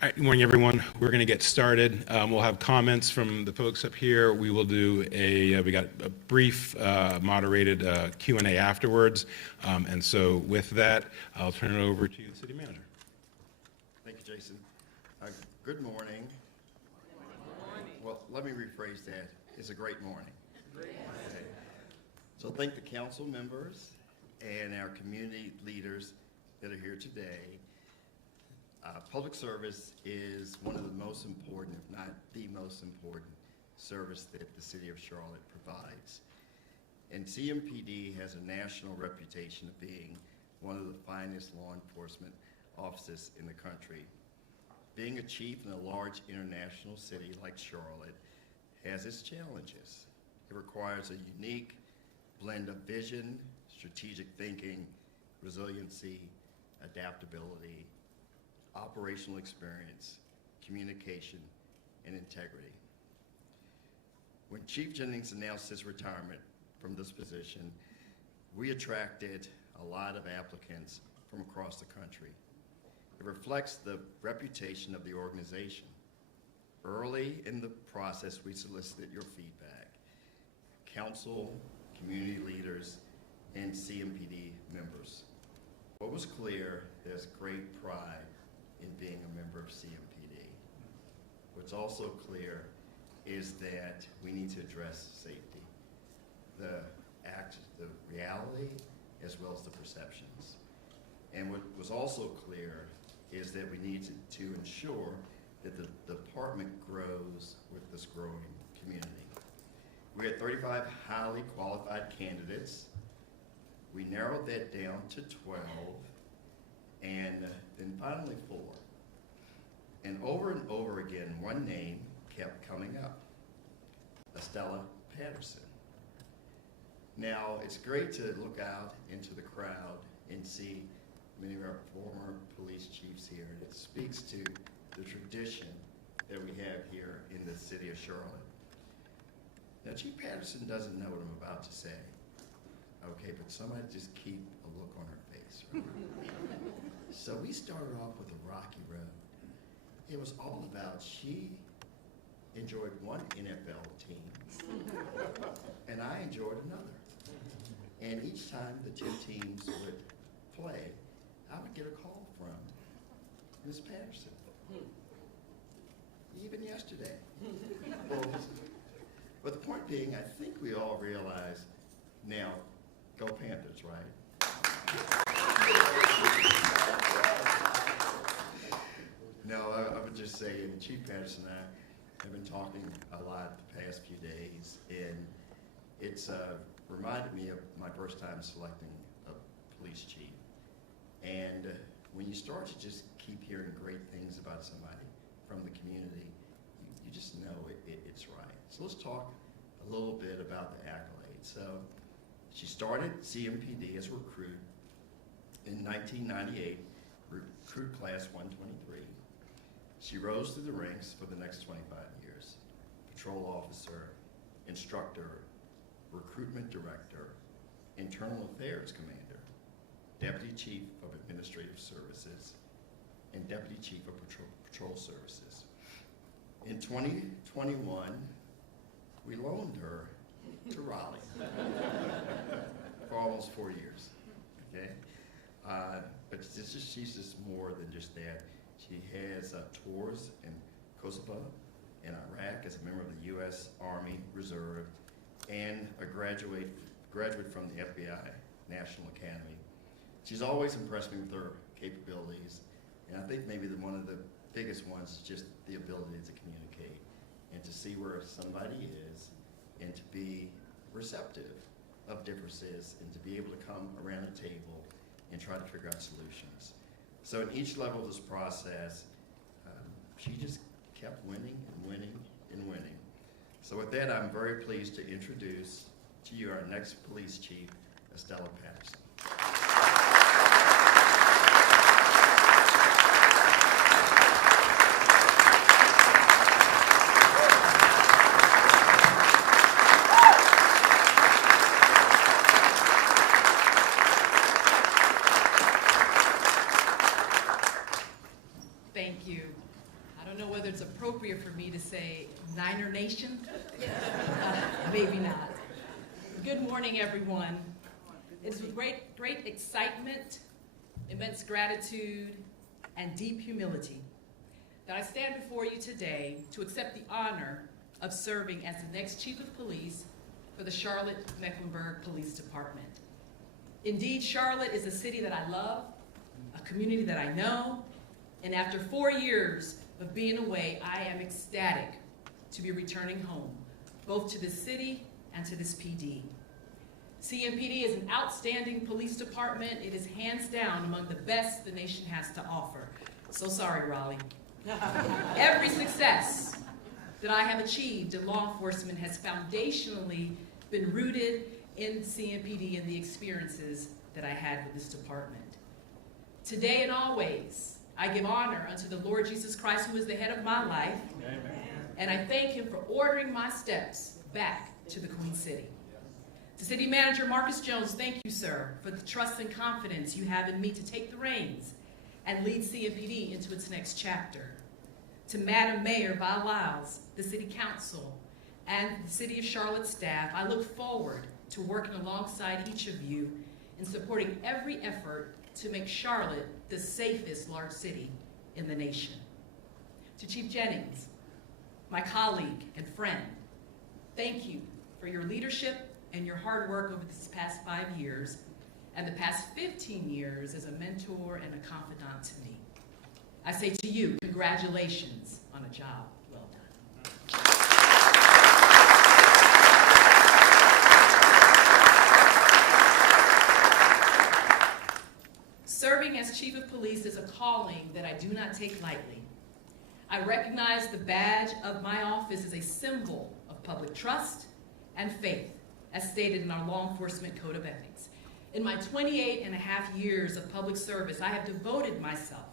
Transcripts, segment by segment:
All right, good morning, everyone. We're going to get started. We'll have comments from the folks up here. We will do we got a brief moderated Q&A afterwards. And so with that, I'll turn it over to the city manager. Thank you, Jason. Good morning. Well, let me rephrase that. It's a great morning. Okay. So thank the council members and our community leaders that are here today. Public service is one of the most important, if not the most important, service that the city of Charlotte provides. And CMPD has a national reputation of being one of the finest law enforcement offices in the country. Being a chief in a large international city like Charlotte has its challenges. It requires a unique blend of vision, strategic thinking, resiliency, adaptability, operational experience, communication, and integrity. When Chief Jennings announced his retirement from this position, we attracted a lot of applicants from across the country. It reflects the reputation of the organization. Early in the process, we solicited your feedback. Council, community leaders, and CMPD members. What was clear, there's great pride in being a member of CMPD. What's also clear is that we need to address safety. The reality, as well as the perceptions. And what was also clear is that we need to ensure that the department grows with this growing community. We had 35 highly qualified candidates. We narrowed that down to 12, and then finally 4. And over again, one name kept coming up, Estella Patterson. Now, it's great to look out into the crowd and see many of our former police chiefs here. And it speaks to the tradition that we have here in the city of Charlotte. Now, Chief Patterson doesn't know what I'm about to say. Okay, but somebody just keep a look on her face, right? So we started off with a rocky road. It was all about she enjoyed one NFL team, and I enjoyed another. And each time the two teams would play, I would get a call from Ms. Patterson. Even yesterday. But the point being, I think we all realize now, go Panthers, right? No, I would just say, and Chief Patterson and I have been talking a lot the past few days, and it's reminded me of my first time selecting a police chief. And when you start to just keep hearing great things about somebody from the community, you just know it's right. So let's talk a little bit about the accolades. So she started CMPD as a recruit in 1998, recruit class 123. She rose through the ranks for the next 25 years. Patrol officer, instructor, recruitment director, internal affairs commander, deputy chief of administrative services, and deputy chief of patrol services. In 2021, we loaned her to Raleigh for almost 4 years, okay? But she's just more than just that. She has tours in Kosovo, in Iraq as a member of the U.S. Army Reserve, and a graduate from the FBI National Academy. She's always impressed me with her capabilities, and I think maybe one of the biggest ones is just the ability to communicate and to see where somebody is and to be receptive of differences and to be able to come around a table and try to figure out solutions. So in each level of this process, she just kept winning and winning and winning. So with that, I'm very pleased to introduce to you our next police chief, Estella Patterson. Thank you, don't know whether it's appropriate for me to say Niner Nation. Maybe not. Good morning, everyone. It's with great excitement, immense gratitude, and deep humility that I stand before you today to accept the honor of serving as the next Chief of Police for the Charlotte-Mecklenburg Police Department. Indeed, Charlotte is a city that I love, a community that I know, and after 4 years of being away, I am ecstatic to be returning home, both to this city and to this PD. CMPD is an outstanding police department. It is hands down among the best the nation has to offer. So sorry, Raleigh. Every success that I have achieved in law enforcement has foundationally been rooted in CMPD and the experiences that I had with this department. Today and always, I give honor unto the Lord Jesus Christ, who is the head of my life. Amen. And I thank him for ordering my steps back to the Queen City. To City Manager Marcus Jones, thank you, sir, for the trust and confidence you have in me to take the reins and lead CMPD into its next chapter. To Madam Mayor Val Lyles, the City Council, and the City of Charlotte staff, I look forward to working alongside each of you in supporting every effort to make Charlotte the safest large city in the nation. To Chief Jennings, my colleague and friend, thank you for your leadership and your hard work over these past 5 years and the past 15 years as a mentor and a confidant to me. I say to you, congratulations on a job well done. Serving as Chief of Police is a calling that I do not take lightly. I recognize the badge of my office as a symbol of public trust and faith, as stated in our law enforcement code of ethics. In my 28 and a half years of public service, I have devoted myself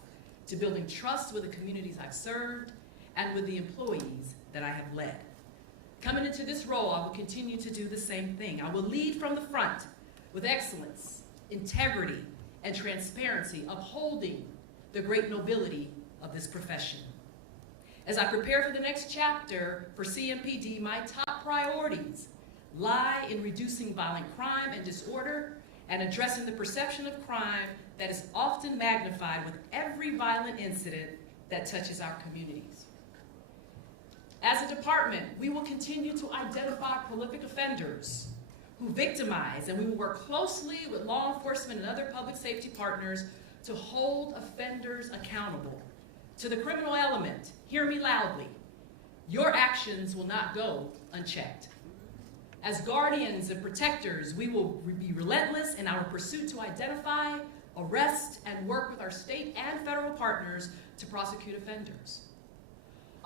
to building trust with the communities I've served and with the employees that I have led. Coming into this role, I will continue to do the same thing. I will lead from the front with excellence, integrity, and transparency, upholding the great nobility of this profession. As I prepare for the next chapter for CMPD, my top priorities lie in reducing violent crime and disorder and addressing the perception of crime that is often magnified with every violent incident that touches our communities. As a department, we will continue to identify prolific offenders who victimize, and we will work closely with law enforcement and other public safety partners to hold offenders accountable. To the criminal element, hear me loudly, your actions will not go unchecked. As guardians and protectors, we will be relentless in our pursuit to identify, arrest, and work with our state and federal partners to prosecute offenders.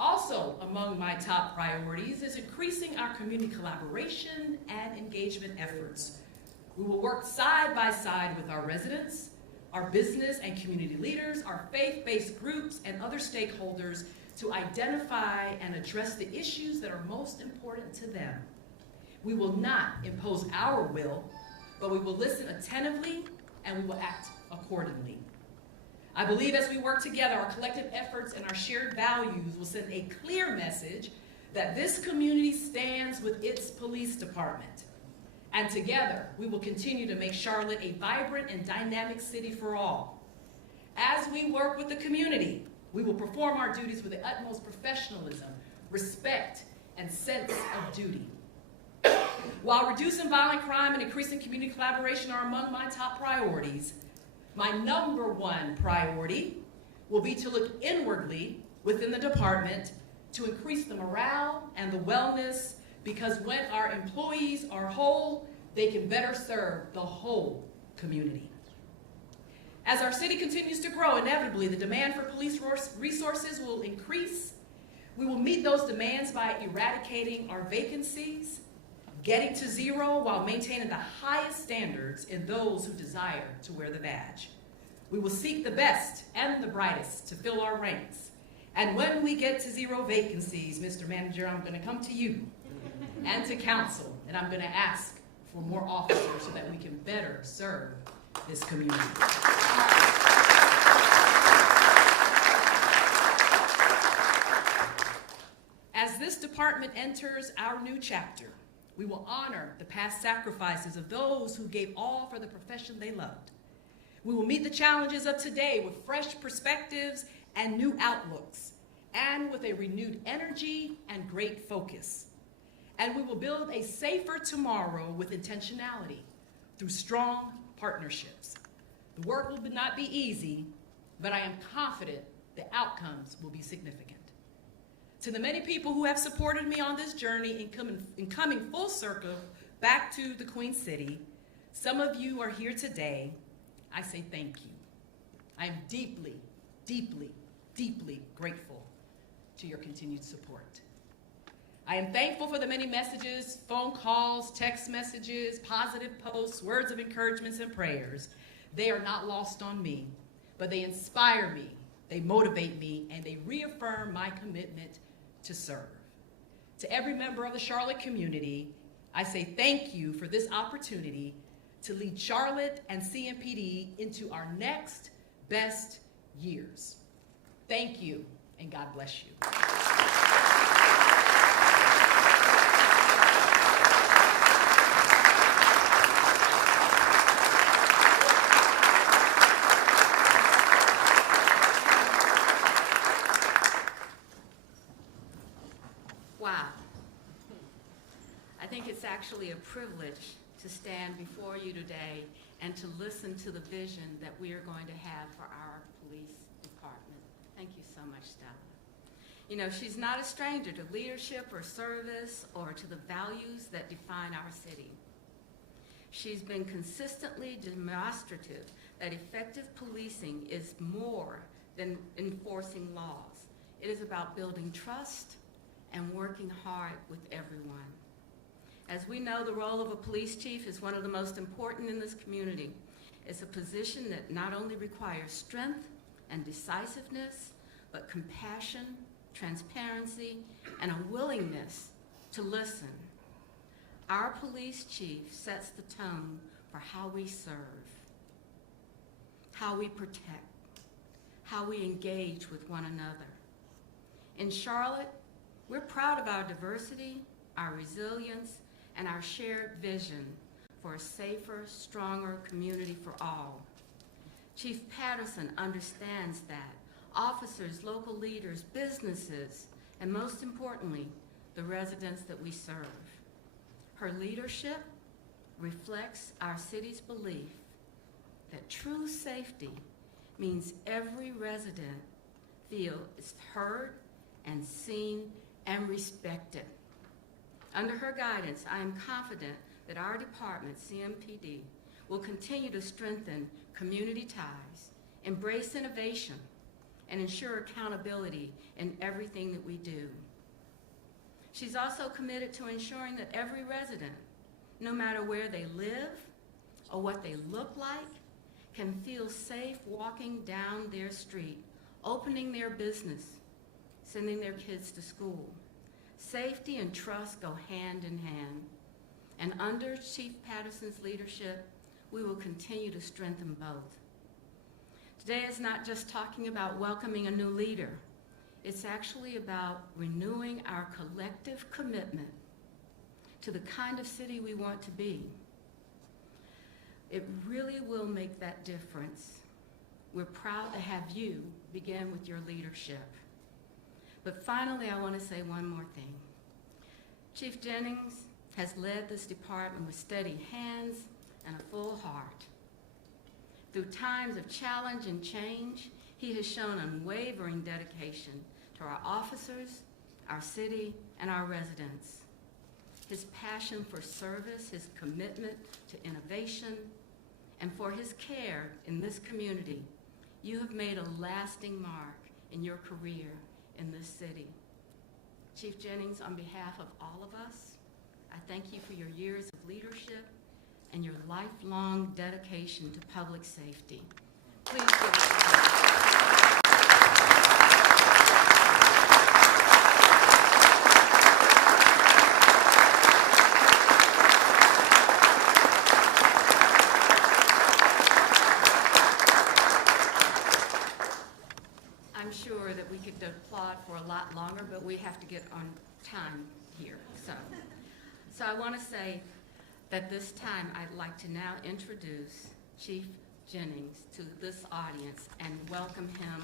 Also among my top priorities is increasing our community collaboration and engagement efforts. We will work side by side with our residents, our business and community leaders, our faith-based groups, and other stakeholders to identify and address the issues that are most important to them. We will not impose our will, but we will listen attentively and we will act accordingly. I believe as we work together, our collective efforts and our shared values will send a clear message that this community stands with its police department. And together, we will continue to make Charlotte a vibrant and dynamic city for all. As we work with the community, we will perform our duties with the utmost professionalism, respect, and sense of duty. While reducing violent crime and increasing community collaboration are among my top priorities, my number one priority will be to look inwardly within the department to increase the morale and the wellness, because when our employees are whole, they can better serve the whole community. As our city continues to grow, inevitably the demand for police resources will increase. We will meet those demands by eradicating our vacancies, getting to zero while maintaining the highest standards in those who desire to wear the badge. We will seek the best and the brightest to fill our ranks. And when we get to zero vacancies, Mr. Manager, I'm going to come to you and to council, and I'm going to ask for more officers so that we can better serve this community. department enters our new chapter, we will honor the past sacrifices of those who gave all for the profession they loved. We will meet the challenges of today with fresh perspectives and new outlooks, and with a renewed energy and great focus. And we will build a safer tomorrow with intentionality through strong partnerships. The work will not be easy, but I am confident the outcomes will be significant. To the many people who have supported me on this journey in coming full circle back to the Queen City, some of you are here today, I say thank you. I am deeply, deeply, deeply grateful to your continued support. I am thankful for the many messages, phone calls, text messages, positive posts, words of encouragement, and prayers. They are not lost on me, but they inspire me, they motivate me, and they reaffirm my commitment to serve. To every member of the Charlotte community, I say thank you for this opportunity to lead Charlotte and CMPD into our next best years. Thank you, and God bless you. Wow. I think it's actually a privilege to stand before you today and to listen to the vision that we are going to have for our police department. Thank you so much, Stella. You know, she's not a stranger to leadership or service or to the values that define our city. She's been consistently demonstrative that effective policing is more than enforcing laws. It is about building trust and working hard with everyone. As we know, the role of a police chief is one of the most important in this community. It's a position that not only requires strength and decisiveness, but compassion, transparency, and a willingness to listen. Our police chief sets the tone for how we serve, how we protect, how we engage with one another. In Charlotte, we're proud of our diversity, our resilience, and our shared vision for a safer, stronger community for all. Chief Patterson understands that officers, local leaders, businesses, and most importantly, the residents that we serve. Her leadership reflects our city's belief that true safety means every resident feels heard and seen and respected. Under her guidance, I am confident that our department, CMPD, will continue to strengthen community ties, embrace innovation, and ensure accountability in everything that we do. She's also committed to ensuring that every resident, no matter where they live or what they look like, can feel safe walking down their street, opening their business, sending their kids to school. Safety and trust go hand in hand. And under Chief Patterson's leadership, we will continue to strengthen both. Today is not just talking about welcoming a new leader. It's actually about renewing our collective commitment to the kind of city we want to be. It really will make that difference. We're proud to have you begin with your leadership. But finally, I want to say one more thing. Chief Jennings has led this department with steady hands and a full heart. Through times of challenge and change, he has shown unwavering dedication to our officers, our city, and our residents. His passion for service, his commitment to innovation, and for his care in this community, you have made a lasting mark in your career in this city. Chief Jennings, on behalf of all of us, I thank you for your years of leadership and your lifelong dedication to public safety. Please give us a hand. I'm sure that we could applaud for a lot longer, but we have to get on time here. So I want to say that this time I'd like to now introduce Chief Jennings to this audience and welcome him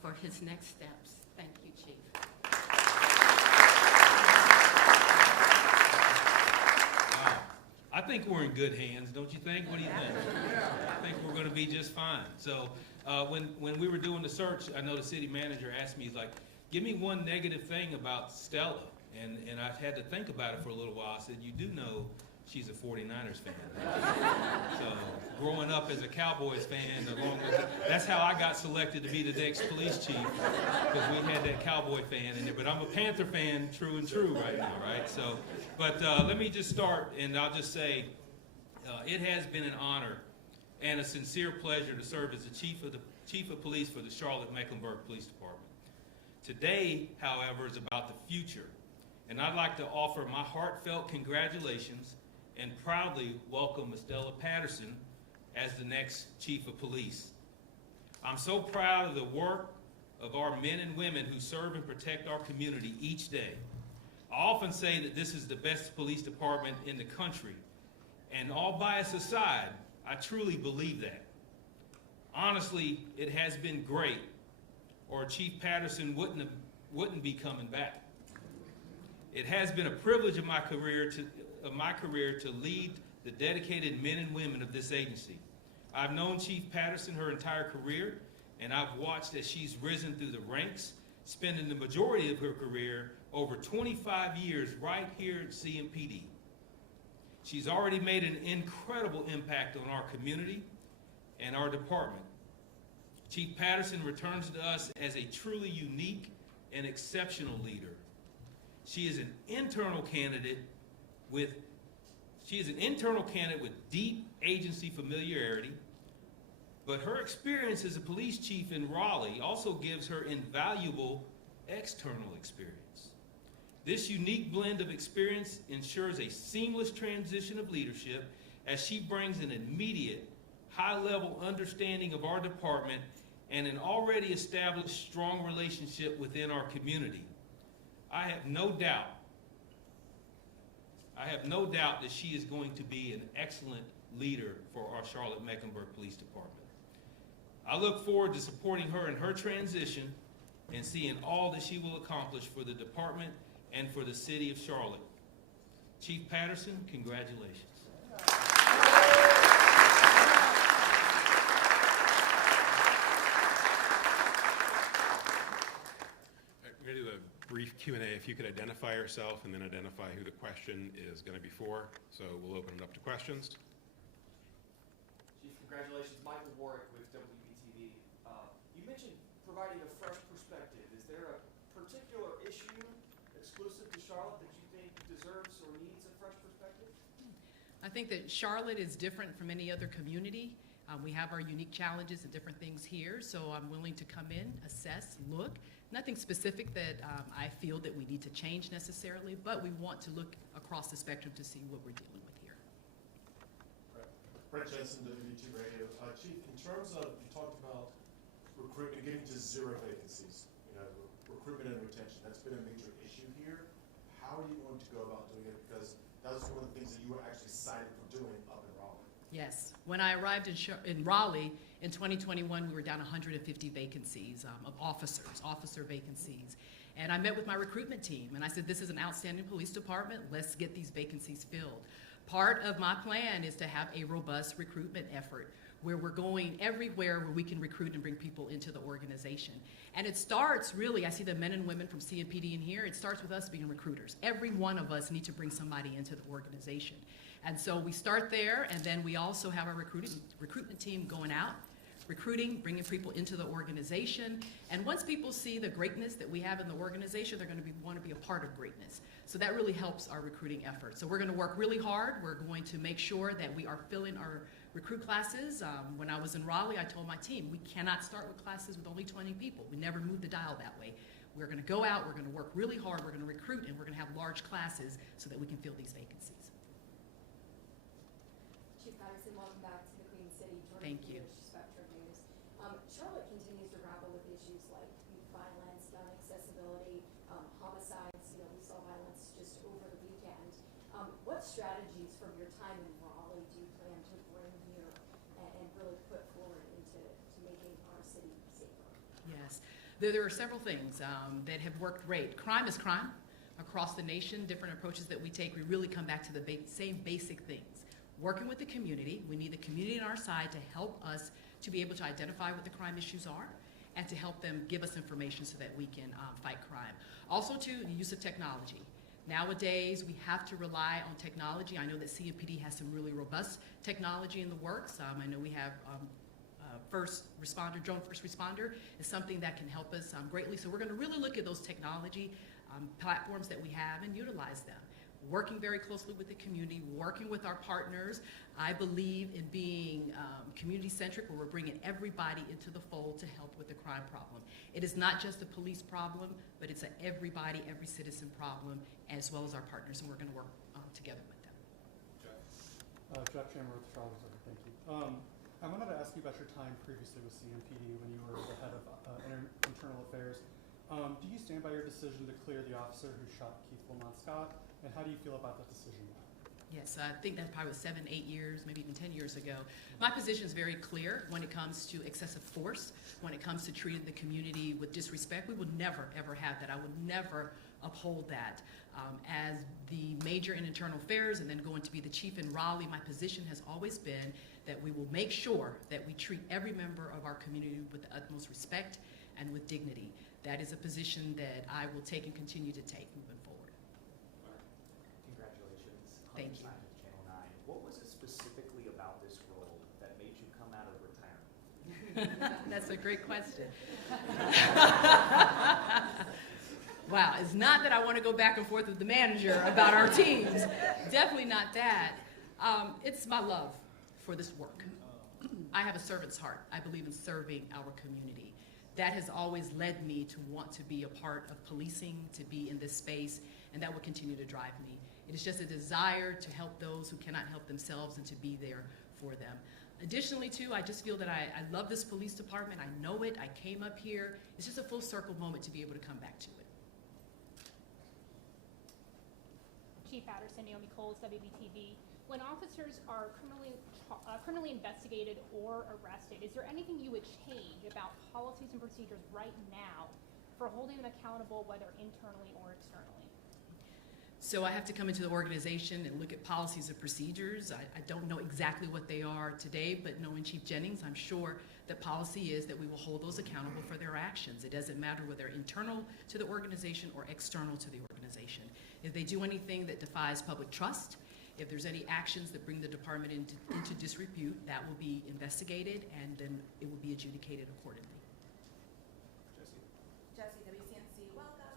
for his next steps. Thank you, Chief. I think we're in good hands, don't you think? What do you think? I think we're going to be just fine. So when we were doing the search, I know the city manager asked me, he's like, give me one negative thing about Stella. And I had to think about it for a little while. I said, you do know she's a 49ers fan. So growing up as a Cowboys fan, that's how I got selected to be the next police chief, because we had that Cowboy fan in there. But I'm a Panther fan, true and true right now, right? So, but let me just start, and I'll just say it has been an honor and a sincere pleasure to serve as the chief of police for the Charlotte-Mecklenburg Police Department. Today, however, is about the future. And I'd like to offer my heartfelt congratulations and proudly welcome Estella Patterson as the next chief of police. I'm so proud of the work of our men and women who serve and protect our community each day. I often say that this is the best police department in the country, and all bias aside, I truly believe that. Honestly, it has been great, or Chief Patterson wouldn't be coming back. It has been a privilege of my career to lead the dedicated men and women of this agency. I've known Chief Patterson her entire career, and I've watched as she's risen through the ranks, spending the majority of her career, over 25 years, right here at CMPD. She's already made an incredible impact on our community and our department. Chief Patterson returns to us as a truly unique and exceptional leader. She is an internal candidate with deep agency familiarity, but her experience as a police chief in Raleigh also gives her invaluable external experience. This unique blend of experience ensures a seamless transition of leadership as she brings an immediate, high-level understanding of our department and an already established strong relationship within our community. I have no doubt that she is going to be an excellent leader for our Charlotte-Mecklenburg Police Department. I look forward to supporting her in her transition and seeing all that she will accomplish for the department and for the city of Charlotte. Chief Patterson, congratulations. We're going to do a brief Q&A. If you could identify yourself and then identify who the question is going to be for. So we'll open it up to questions. Chief, congratulations. Michael Warwick with WBTV. You mentioned providing a fresh perspective. Is there a particular issue exclusive to Charlotte that you think deserves or needs a fresh perspective? I think that Charlotte is different from any other community. We have our unique challenges and different things here, so I'm willing to come in, assess, look. Nothing specific that I feel that we need to change necessarily, but we want to look across the spectrum to see what we're dealing with here. Brett Jensen, WBT Radio. Chief, in terms of, you talked about recruitment, getting to 0 vacancies, recruitment and retention, that's been a major issue here. How are you going to go about doing it? Because that was one of the things that you were actually cited for doing up in Raleigh. Yes. When I arrived in Raleigh in 2021, we were down 150 vacancies of officer vacancies. And I met with my recruitment team, and I said, this is an outstanding police department. Let's get these vacancies filled. Part of my plan is to have a robust recruitment effort where we're going everywhere where we can recruit and bring people into the organization. And it starts really, I see the men and women from CMPD in here, it starts with us being recruiters. Every one of us need to bring somebody into the organization. And so we start there, and then we also have our recruitment team going out, recruiting, bringing people into the organization. And once people see the greatness that we have in the organization, they're going to want to be a part of greatness. So that really helps our recruiting effort. So we're going to work really hard. We're going to make sure that we are filling our recruit classes. When I was in Raleigh, I told my team, we cannot start with classes with only 20 people. We never moved the dial that way. We're going to go out, we're going to work really hard, we're going to recruit, and we're going to have large classes so that we can fill these vacancies. Chief Patterson, welcome back to the Queen City. Thank you. Spectrum News. Charlotte continues to grapple with issues like youth violence, gun accessibility, homicides. We saw violence strategies from your time in Raleigh do you plan to bring here and really put forward into making our city safer? Yes, there are several things that have worked great. Crime is crime across the nation, different approaches that we take. We really come back to the same basic things. Working with the community, we need the community on our side to help us to be able to identify what the crime issues are and to help them give us information so that we can fight crime. Also, too, the use of technology. Nowadays, we have to rely on technology. I know that CMPD has some really robust technology in the works. I know we have drone first responder is something that can help us greatly. So we're going to really look at those technology platforms that we have and utilize them. Working very closely with the community, working with our partners. I believe in being community-centric, where we're bringing everybody into the fold to help with the crime problem. It is not just a police problem, but it's an everybody, every citizen problem, as well as our partners, and we're going to work together with them. Jeff Chamber with Charlotte Observer, thank you. I wanted to ask you about your time previously with CMPD when you were the head of internal affairs. Do you stand by your decision to clear the officer who shot Keith Lamont Scott, and how do you feel about that decision now? Yes, I think that probably was 7, 8 years, maybe even 10 years ago. My position is very clear when it comes to excessive force, when it comes to treating the community with disrespect. We would never, ever have that. I would never uphold that. As the major in internal affairs and then going to be the chief in Raleigh, my position has always been that we will make sure that we treat every member of our community with the utmost respect and with dignity. That is a position that I will take and continue to take moving forward. Congratulations. Thank you. Channel 9. What was it specifically about this role that made you come out of retirement? That's a great question. Wow, it's not that I want to go back and forth with the manager about our teams. Definitely not that. It's my love for this work. I have a servant's heart. I believe in serving our community. That has always led me to want to be a part of policing, to be in this space, and that will continue to drive me. It is just a desire to help those who cannot help themselves and to be there for them. Additionally, too, I just feel that I love this police department. I know it. I came up here. It's just a full circle moment to be able to come back to it. Chief Patterson, Naomi Coles, WBTV. When officers are criminally investigated or arrested, is there anything you would change about policies and procedures right now for holding them accountable, whether internally or externally? So I have to come into the organization and look at policies and procedures. I don't know exactly what they are today, but knowing Chief Jennings, I'm sure the policy is that we will hold those accountable for their actions. It doesn't matter whether they're internal to the organization or external to the organization. If they do anything that defies public trust, if there's any actions that bring the department into disrepute, that will be investigated and then it will be adjudicated accordingly. Jesse, WCNC, welcome.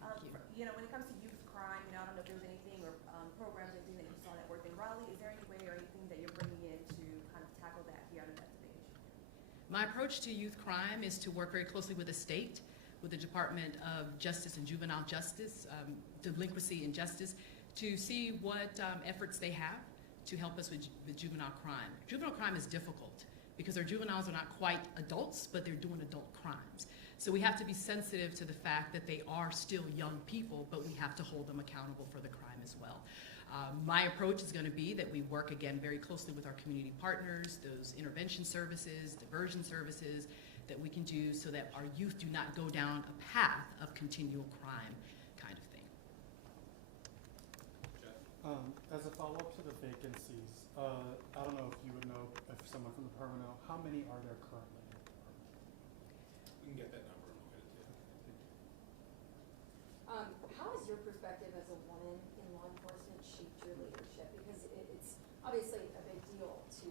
Thank you. When it comes to youth crime, I don't know if there was anything or programs or anything that you saw that worked in Raleigh. Is there any way or anything that you're bringing in to kind of tackle that here? I know that's a big issue. My approach to youth crime is to work very closely with the state, with the Department of Justice and Juvenile Justice, Delinquency and Justice, to see what efforts they have to help us with juvenile crime. Juvenile crime is difficult because our juveniles are not quite adults, but they're doing adult crimes. So we have to be sensitive to the fact that they are still young people, but we have to hold them accountable for the crime as well. My approach is going to be that we work, again, very closely with our community partners, those intervention services, diversion services, that we can do so that our youth do not go down a path of continual crime kind of thing. As a follow-up to the vacancies, I don't know if you would know, if someone from the department know, how many are there currently in the department? We can get that number and look at it. How is your perspective as a woman in law enforcement shaped your leadership? Because it's obviously a big deal to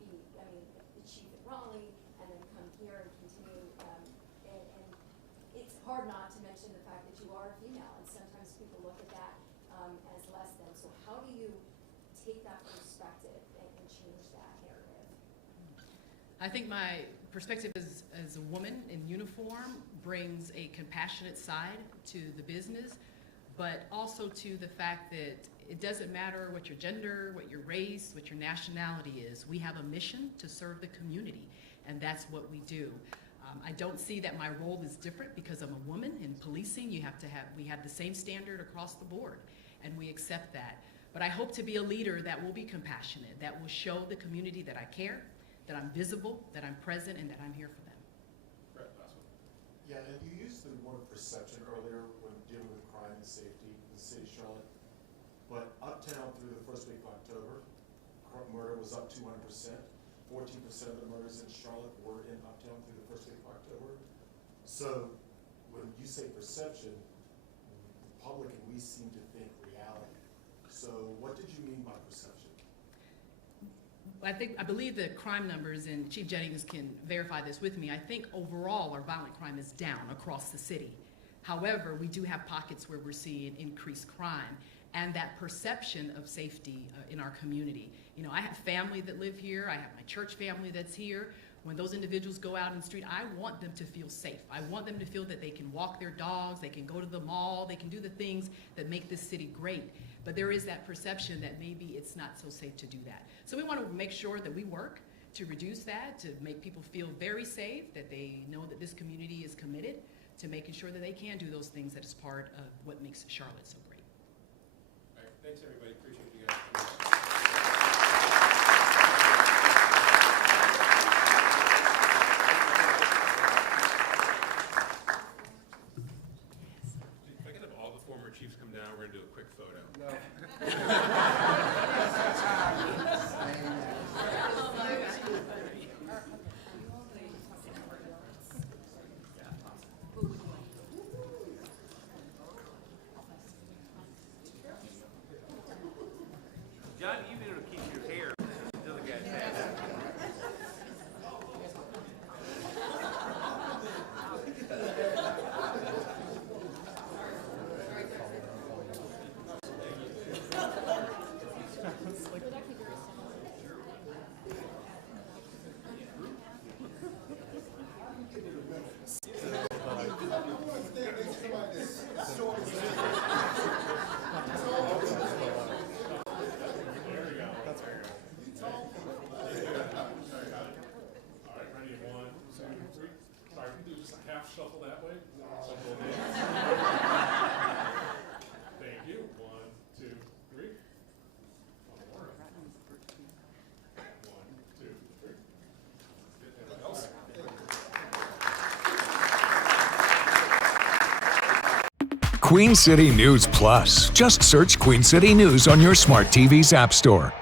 be, the chief at Raleigh and then come here and continue, and it's hard not to mention the fact that you are a female, and sometimes people look at that as less than. So how do you take that perspective and change that narrative? I think my perspective as a woman in uniform brings a compassionate side to the business, but also to the fact that it doesn't matter what your gender, what your race, what your nationality is. We have a mission to serve the community, and that's what we do. I don't see that my role is different because I'm a woman in policing. We have the same standard across the board, and we accept that. But I hope to be a leader that will be compassionate, that will show the community that I care, that I'm visible, that I'm present, and that I'm here for them. Brett, last one. Yeah, and you used the word perception earlier when dealing with crime and safety in the city of Charlotte. But uptown through the first week of October, murder was up 200%. 14% of the murders in Charlotte were in uptown through the first week of October. So when you say perception, the public and we seem to think reality. So what did you mean by perception? I believe the crime numbers, and Chief Jennings can verify this with me, I think overall our violent crime is down across the city. However, we do have pockets where we're seeing increased crime and that perception of safety in our community. You know, I have family that live here, I have my church family that's here. When those individuals go out in the street, I want them to feel safe. I want them to feel that they can walk their dogs, they can go to the mall, they can do the things that make this city great. But there is that perception that maybe it's not so safe to do that. So we want to make sure that we work to reduce that, to make people feel very safe, that they know that this community is committed to making sure that they can do those things that is part of what makes Charlotte so great. All right, thanks everybody, appreciate you guys coming. If I could have all the former chiefs come down, we're gonna do a quick photo. John, you need to keep your hair until the guy passes. Would actually very similar. All right, ready? 1, 2, 3. Sorry, we can do just a half shuffle that way. Thank you. 1, 2, 3. One more. 1, 2, 3. Anyone else? Queen City News Plus. Just search Queen City News on your smart TV's app store.